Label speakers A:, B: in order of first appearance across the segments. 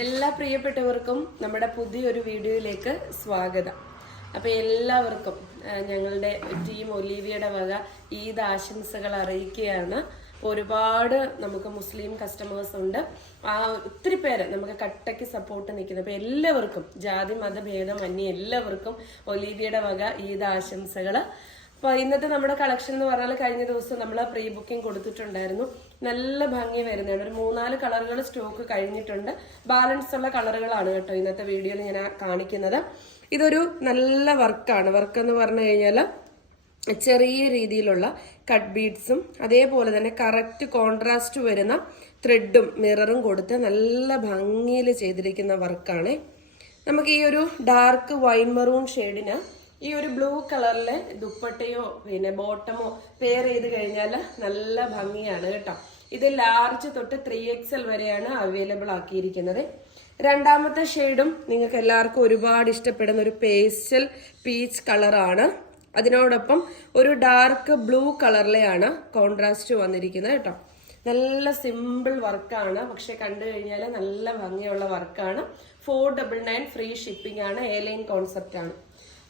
A: എല്ലാ പ്രിയപ്പെട്ടവർക്കും നമ്മുടെ പുതിയൊരു വീഡിയോയിലേക്ക് സ്വാഗതം. അപ്പൊ എല്ലാവർക്കും ഞങ്ങളുടെ ടീം ഒലീവിയുടെ വക ഈദ് ആശംസകൾ അറിയിക്കുകയാണ്. ഒരുപാട് നമുക്ക് മുസ്ലിം കസ്റ്റമേഴ്സ് ഉണ്ട്. ആ ഒത്തിരി പേര് നമുക്ക് കട്ടയ്ക്ക് സപ്പോർട്ട് നിൽക്കുന്നത് അപ്പൊ എല്ലാവർക്കും ജാതി മതഭേദം അന്യ എല്ലാവർക്കും ഒലീവിയുടെ വക ഈദ് ആശംസകൾ അപ്പൊ ഇന്നത്തെ നമ്മുടെ കളക്ഷൻ എന്ന് പറഞ്ഞാൽ കഴിഞ്ഞ ദിവസം നമ്മൾ പ്രീ ബുക്കിംഗ് കൊടുത്തിട്ടുണ്ടായിരുന്നു. നല്ല ഭംഗി വരുന്നുണ്ട് ഒരു മൂന്നാൽ കളറുകൾ സ്റ്റോക്ക് കഴിഞ്ഞിട്ടുണ്ട്. ബാലൻസ് ഉള്ള കളറുകളാണ് കേട്ടോ ഇന്നത്തെ വീഡിയോയിൽ ഞാൻ കാണിക്കുന്നത്. ഇതൊരു നല്ല വർക്കാണ്. വർക്ക് എന്ന് പറഞ്ഞു കഴിഞ്ഞാൽ ചെറിയ രീതിയിലുള്ള കട്ട് ബീഡ്സും അതേപോലെ തന്നെ കറക്റ്റ് കോൺട്രാസ്റ്റ് വരുന്ന ത്രെഡും മിററും കൊടുത്ത് നല്ല ഭംഗിയിൽ ചെയ്തിരിക്കുന്ന വർക്കാണ് നമുക്ക് ഈ ഒരു ഡാർക്ക് വൈൻ മെറൂൺ ഷെയ്ഡിന് ഈ ഒരു ബ്ലൂ കളറിൽ ദുപ്പട്ടയോ പിന്നെ ബോട്ടമോ പെയർ ചെയ്ത് കഴിഞ്ഞാൽ നല്ല ഭംഗിയാണ് കേട്ടോ. ഇത് ലാർജ് തൊട്ട് ത്രീ എക്സൽ വരെയാണ് അവൈലബിൾ ആക്കിയിരിക്കുന്നത്. രണ്ടാമത്തെ ഷെയ്ഡും നിങ്ങൾക്ക് എല്ലാവർക്കും ഒരുപാട് ഇഷ്ടപ്പെടുന്ന ഒരു പേസ്റ്റൽ പീച്ച് കളറാണ് അതിനോടൊപ്പം ഒരു ഡാർക്ക് ബ്ലൂ കളറിലെയാണ് കോൺട്രാസ്റ്റ് വന്നിരിക്കുന്നത് കേട്ടോ. നല്ല സിമ്പിൾ വർക്കാണ് പക്ഷെ കണ്ടു കഴിഞ്ഞാൽ നല്ല ഭംഗിയുള്ള വർക്കാണ് four double nine free shipping ആണ്. എ ലൈൻ കോൺസെപ്റ്റ് ആണ്.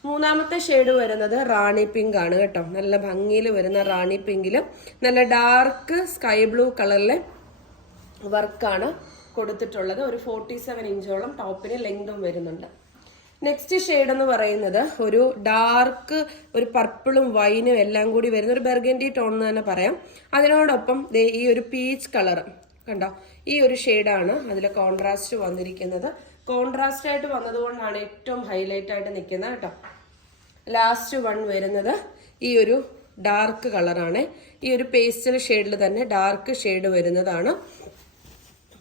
A: മൂന്നാമത്തെ ഷെയ്ഡ് വരുന്നത് റാണി പിങ്ക് ആണ് കേട്ടോ. നല്ല ഭംഗിയിൽ വരുന്ന റാണി പിങ്കിൽ നല്ല ഡാർക്ക് സ്കൈ ബ്ലൂ കളറിലെ വർക്കാണ് കൊടുത്തിട്ടുള്ളത്. ഒരു ഫോർട്ടി സെവൻ ഇഞ്ചോളം ടോപ്പിന് ലെങ്തും വരുന്നുണ്ട്. നെക്സ്റ്റ് ഷെയ്ഡ് എന്ന് പറയുന്നത് ഒരു ഡാർക്ക് ഒരു പർപ്പിളും വൈനും എല്ലാം കൂടി വരുന്ന ഒരു ബെർഗൻഡി ടോൺ എന്ന് തന്നെ പറയാം. അതിനോടൊപ്പം ഈ ഒരു പീച്ച് കളർ കണ്ടോ? ഈ ഒരു ഷെയ്ഡാണ് അതിലെ കോൺട്രാസ്റ്റ് വന്നിരിക്കുന്നത്. കോൺട്രാസ്റ്റ് ആയിട്ട് വന്നതുകൊണ്ടാണ് ഏറ്റവും ഹൈലൈറ്റ് ആയിട്ട് നിൽക്കുന്നത് കേട്ടോ. ലാസ്റ്റ് വൺ വരുന്നത് ഈ ഒരു ഡാർക്ക് കളറാണ് ഈ ഒരു പേസ്റ്റൽ ഷെയ്ഡിൽ തന്നെ ഡാർക്ക് ഷെയ്ഡ് വരുന്നതാണ്.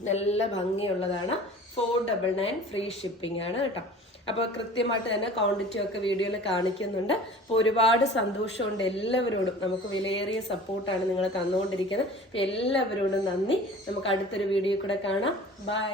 A: നല്ല ഭംഗിയുള്ളതാണ്. Four double nine free shipping ആണ് കേട്ടോ. അപ്പോൾ കൃത്യമായിട്ട് തന്നെ ക്വാണ്ടിറ്റി ഒക്കെ വീഡിയോയിൽ കാണിക്കുന്നുണ്ട്. അപ്പോൾ ഒരുപാട് സന്തോഷമുണ്ട് എല്ലാവരോടും. നമുക്ക് വിലയേറിയ സപ്പോർട്ടാണ് നിങ്ങൾ തന്നുകൊണ്ടിരിക്കുന്നത്. എല്ലാവരോടും നന്ദി. നമുക്ക് അടുത്തൊരു വീഡിയോ കൂടെ കാണാം. ബൈ